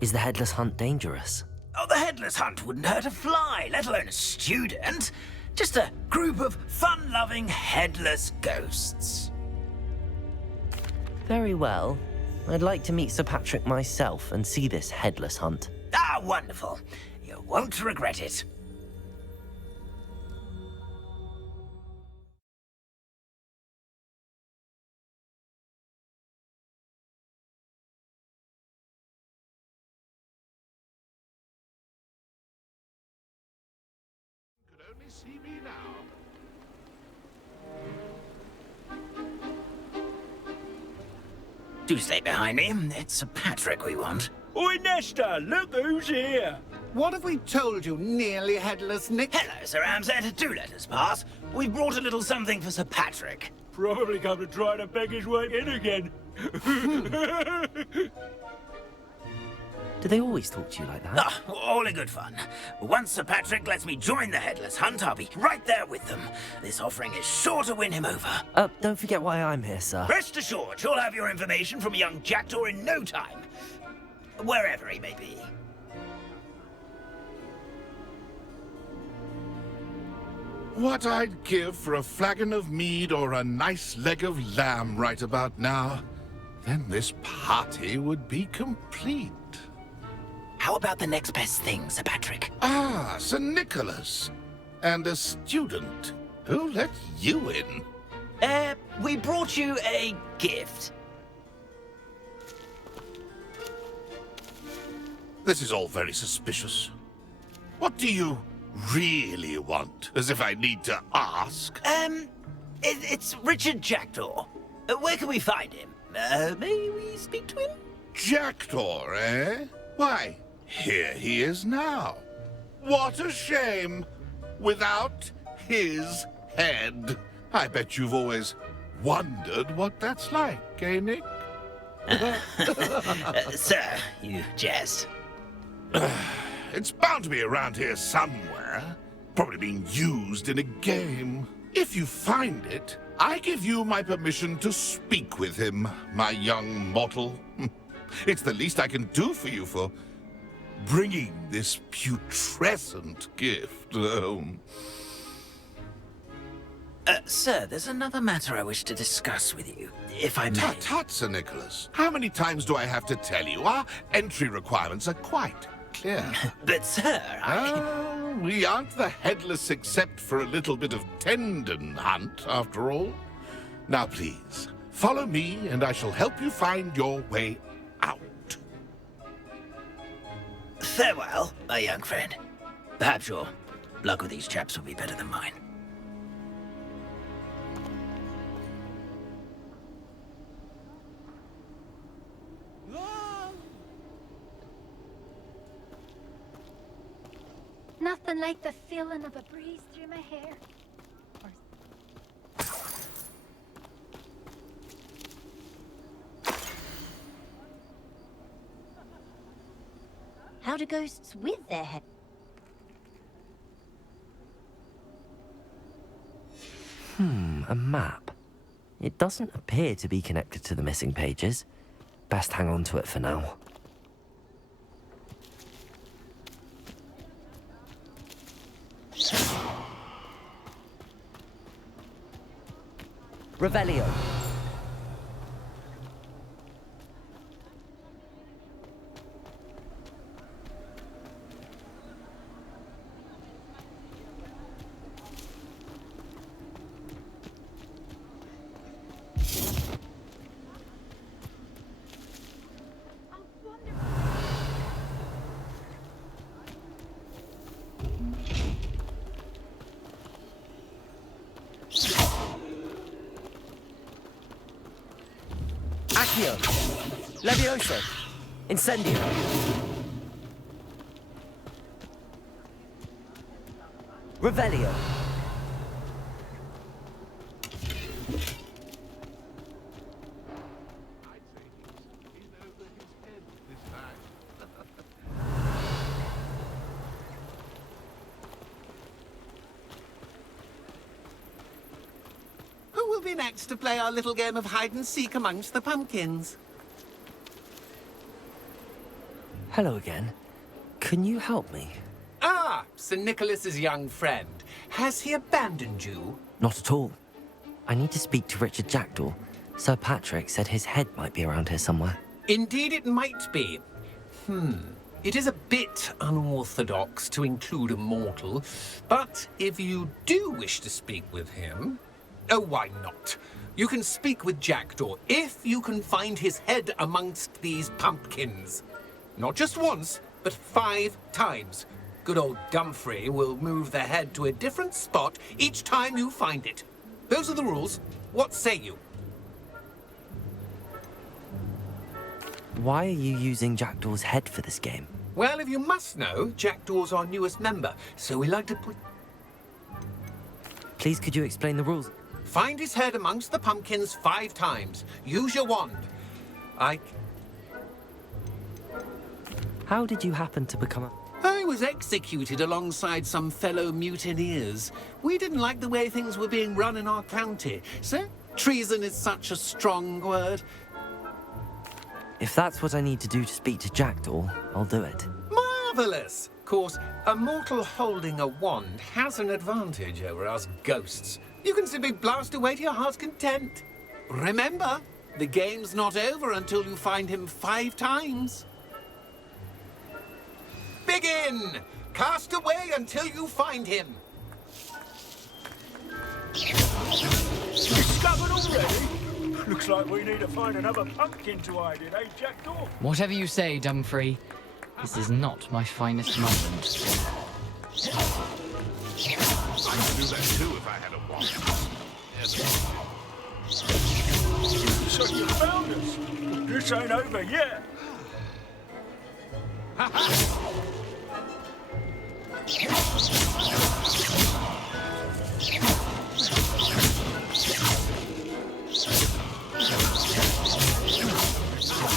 Is the Headless Hunt dangerous? Oh, the Headless Hunt wouldn't hurt a fly, let alone a student. Just a group of fun-loving headless ghosts. Very well. I'd like to meet Sir Patrick myself and see this Headless Hunt. Ah, wonderful. You won't regret it. You could only see me now. Do stay behind me. It's Sir Patrick we want. Oi, Nesta, look who's here. What have we told you, nearly headless Nick? Hello, Sir Amset. Do let us pass. We brought a little something for Sir Patrick. Probably come to try to beg his way in again. Do they always talk to you like that? Ah, all in good fun. Once Sir Patrick lets me join the Headless Hunt, I'll be right there with them. This offering is sure to win him over. Don't forget why I'm here, sir. Rest assured, you'll have your information from a young jackdaw in no time. Wherever he may be. What I'd give for a flagon of mead or a nice leg of lamb right about now. Then this party would be complete. How about the next best thing, Sir Patrick? Ah, Sir Nicholas. And a student. Who let you in? We brought you a gift. This is all very suspicious. What do you really want? As if I need to ask. It's Richard Jackdaw. Where can we find him? May we speak to him? Jackdaw, eh? Why, here he is now. What a shame. Without his head. I bet you've always wondered what that's like, eh, Nick? Sir, you jest. It's bound to be around here somewhere. Probably being used in a game. If you find it, I give you my permission to speak with him, my young mortal. It's the least I can do for you for bringing this putrescent gift home. Sir, there's another matter I wish to discuss with you, if I may. Tut, tut, Sir Nicholas. How many times do I have to tell you? Our entry requirements are quite clear. But, sir, we aren't the Headless except for a little bit of tendon hunt, after all. Now, please, follow me, and I shall help you find your way out. Farewell, my young friend. Perhaps your luck with these chaps will be better than mine. Nothing like the feeling of a breeze through my hair. How do ghosts with their head? A map. It doesn't appear to be connected to the missing pages. Best hang on to it for now. Revelio. Accio. Levioso. Incendio. Revelio. Who will be next to play our little game of hide-and-seek amongst the pumpkins? Hello again. Can you help me? Ah, Sir Nicholas's young friend. Has he abandoned you? Not at all. I need to speak to Richard Jackdaw. Sir Patrick said his head might be around here somewhere. Indeed it might be. It is a bit unorthodox to include a mortal, but if you do wish to speak with him... Oh, why not? You can speak with Jackdaw if you can find his head amongst these pumpkins. Not just once, but 5 times. Good old Dumfrey will move the head to a different spot each time you find it. Those are the rules. What say you? Why are you using Jackdaw's head for this game? Well, if you must know, Jackdaw's our newest member, so we like to put... Please, could you explain the rules? Find his head amongst the pumpkins 5 times. Use your wand. How did you happen to become a... I was executed alongside some fellow mutineers. We didn't like the way things were being run in our county, so treason is such a strong word. If that's what I need to do to speak to Jackdaw, I'll do it. Marvellous! Of course, a mortal holding a wand has an advantage over us ghosts. You can simply blast away to your heart's content. Remember, the game's not over until you find him 5 times. Begin! Cast away until you find him. Discovered already? Looks like we need to find another pumpkin to hide in, eh, Jackdaw? Whatever you say, Dumfrey. This is not my finest moment. I could do that too if I had a wand. So you found us. This ain't over yet. Not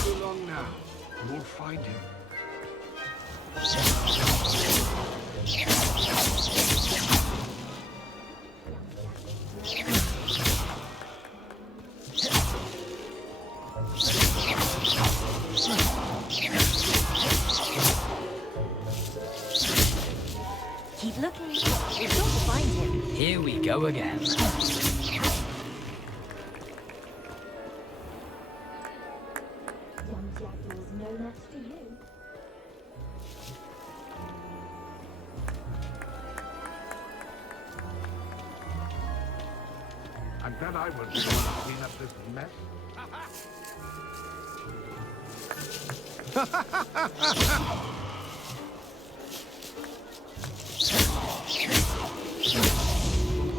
too long now. You'll find him. Keep looking. You're sure to find him. Here we go again. Young Jackdaw's no match for you. I bet I was the one to clean up this mess.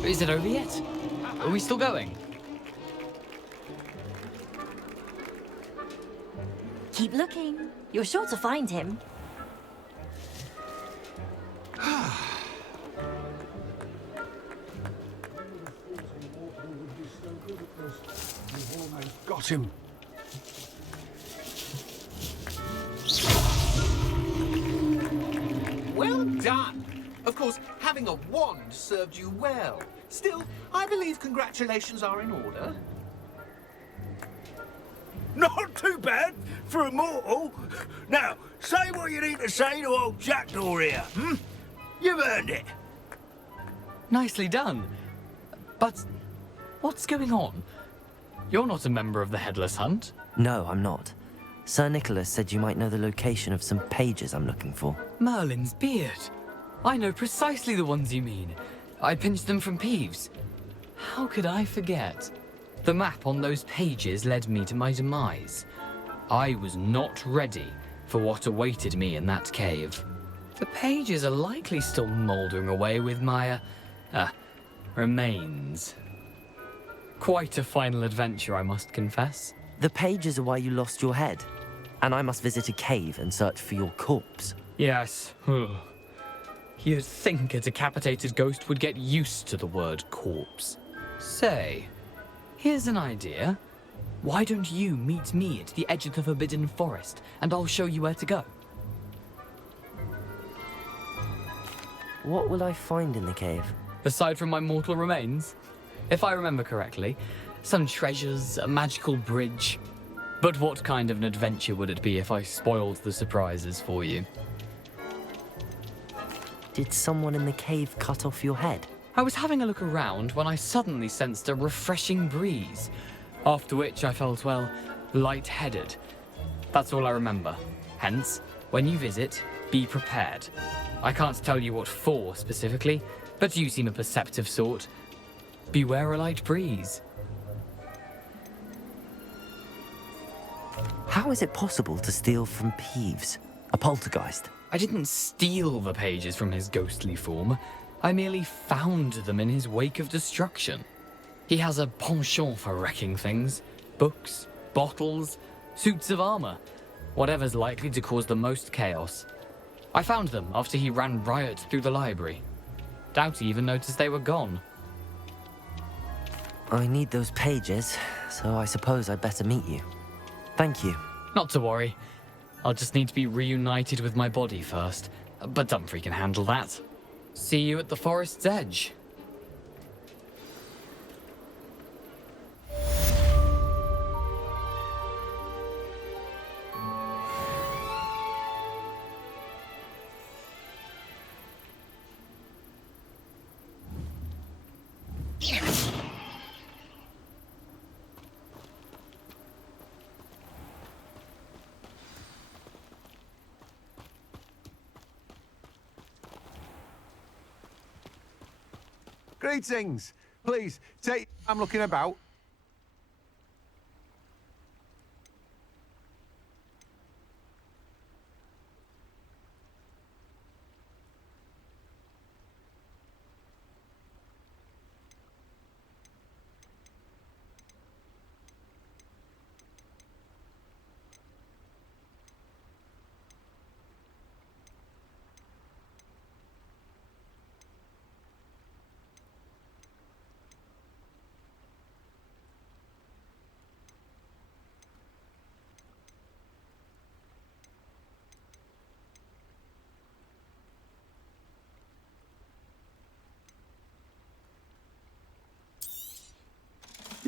Is it over yet? Are we still going? Keep looking. You're sure to find him. Got him. Well done! Of course, having a wand served you well. Still, I believe congratulations are in order. Not too bad for a mortal. Now, say what you need to say to old Jackdaw here, hmm? You've earned it. Nicely done. But what's going on? You're not a member of the Headless Hunt. No, I'm not. Sir Nicholas said you might know the location of some pages I'm looking for. Merlin's beard. I know precisely the ones you mean. I pinched them from Peeves. How could I forget? The map on those pages led me to my demise. I was not ready for what awaited me in that cave. The pages are likely still mouldering away with my, remains. Quite a final adventure, I must confess. The pages are why you lost your head, and I must visit a cave and search for your corpse. Yes. You'd think a decapitated ghost would get used to the word corpse. Say, here's an idea. Why don't you meet me at the edge of the Forbidden Forest, and I'll show you where to go? What will I find in the cave? Aside from my mortal remains? If I remember correctly, some treasures, a magical bridge. But what kind of an adventure would it be if I spoiled the surprises for you? Did someone in the cave cut off your head? I was having a look around when I suddenly sensed a refreshing breeze, after which I felt, well, lightheaded. That's all I remember. Hence, when you visit, be prepared. I can't tell you what for specifically, but you seem a perceptive sort. Beware a light breeze. How is it possible to steal from Peeves? A poltergeist? I didn't steal the pages from his ghostly form. I merely found them in his wake of destruction. He has a penchant for wrecking things. Books, bottles, suits of armor. Whatever's likely to cause the most chaos. I found them after he ran riot through the library. Doubt he even noticed they were gone. I need those pages, so I suppose I'd better meet you. Thank you. Not to worry. I'll just need to be reunited with my body first. But Dumfries can handle that. See you at the forest's edge. Greetings. Please, take... I'm looking about.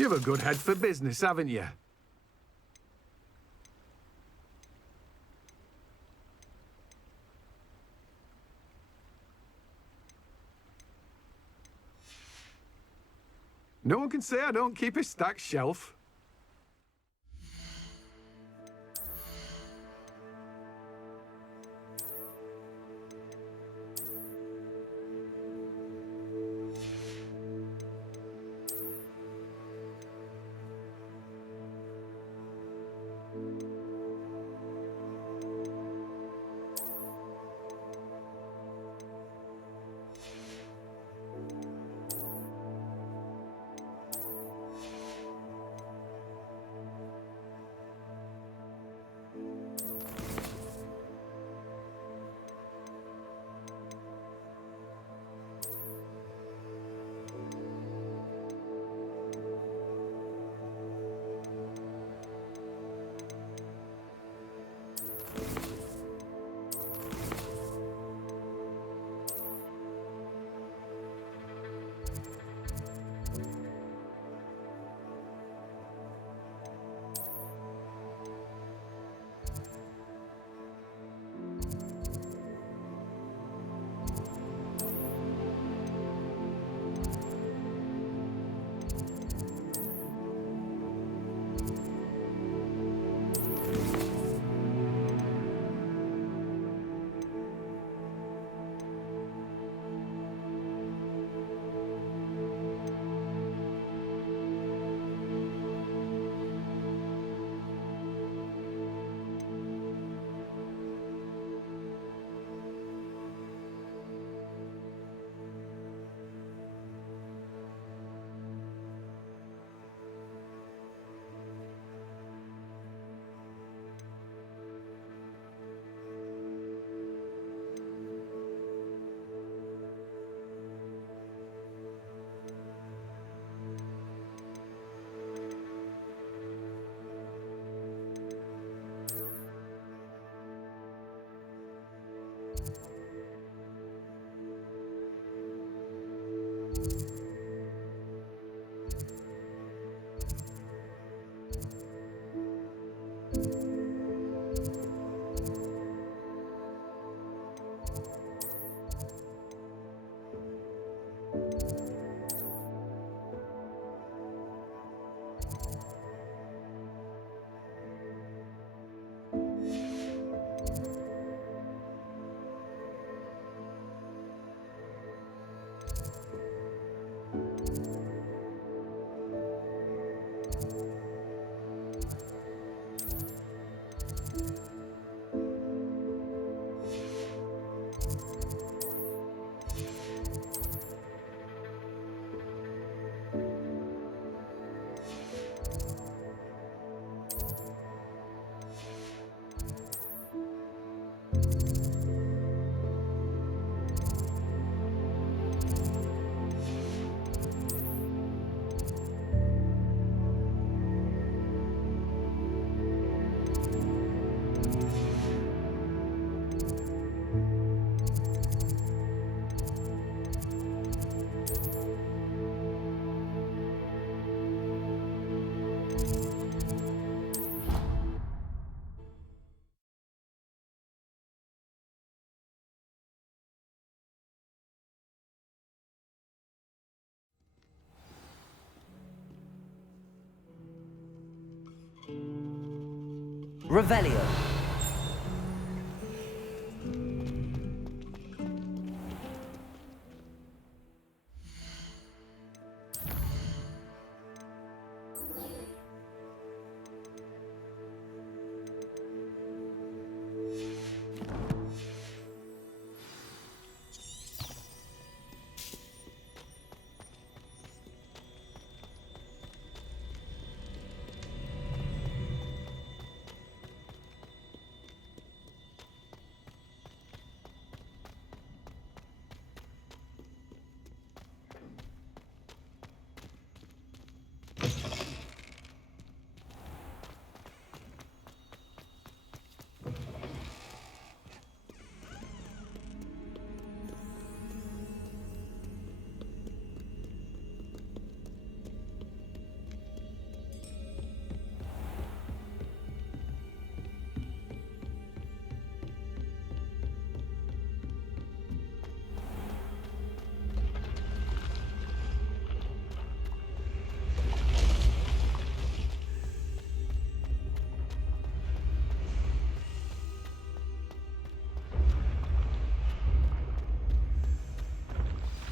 You've a good head for business, haven't you? No one can say I don't keep a stacked shelf. Revelio.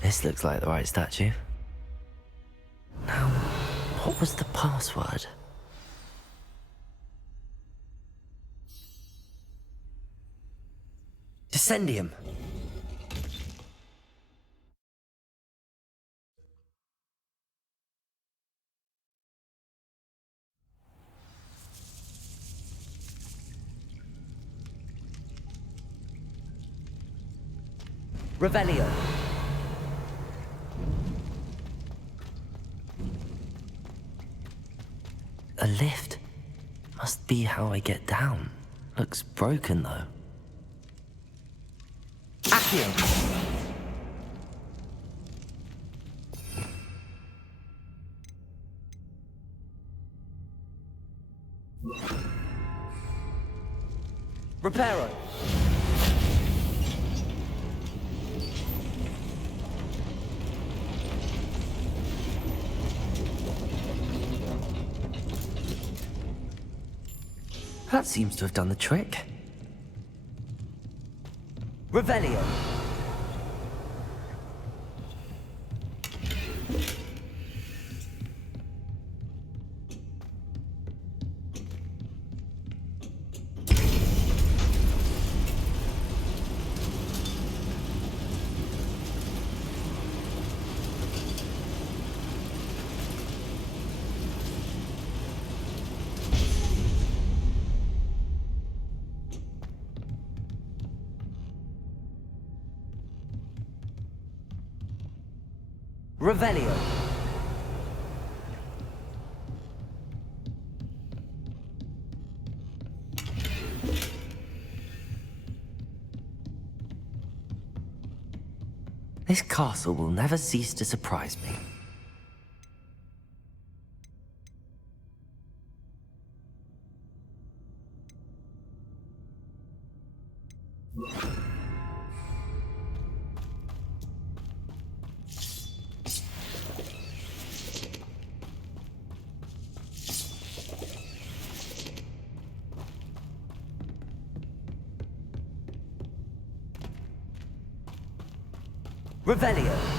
This looks like the right statue. Now, what was the password? Descendium. Revelio. A lift. Must be how I get down. Looks broken, though. Accio. Reparo. That seems to have done the trick. Revelio. Revelio. This castle will never cease to surprise me. Revelio.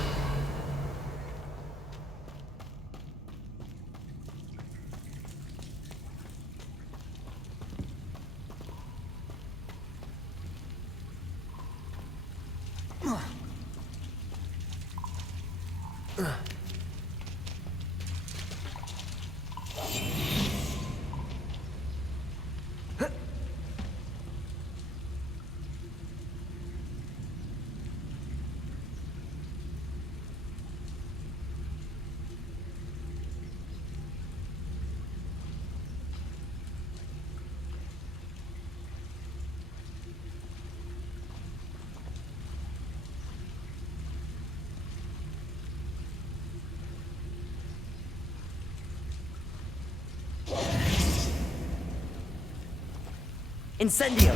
Incendio!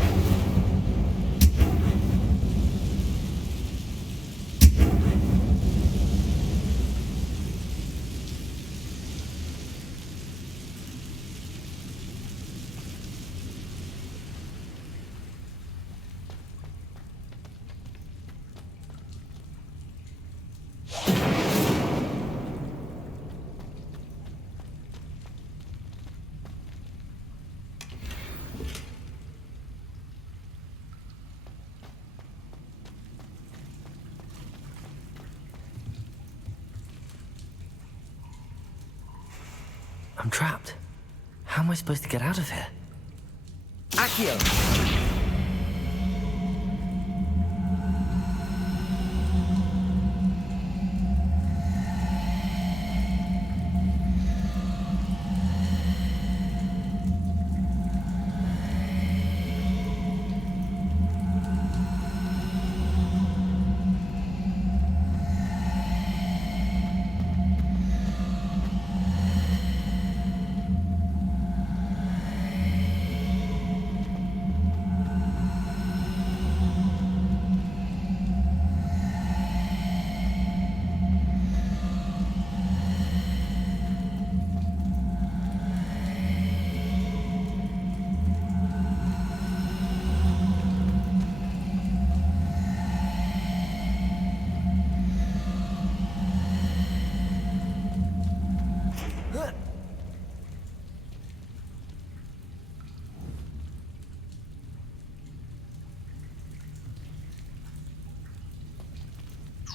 I'm trapped. How am I supposed to get out of here? Accio!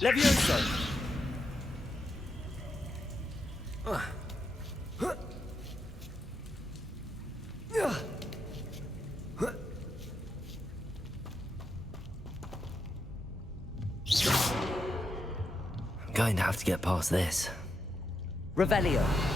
Levioso! I'm going to have to get past this. Revelio!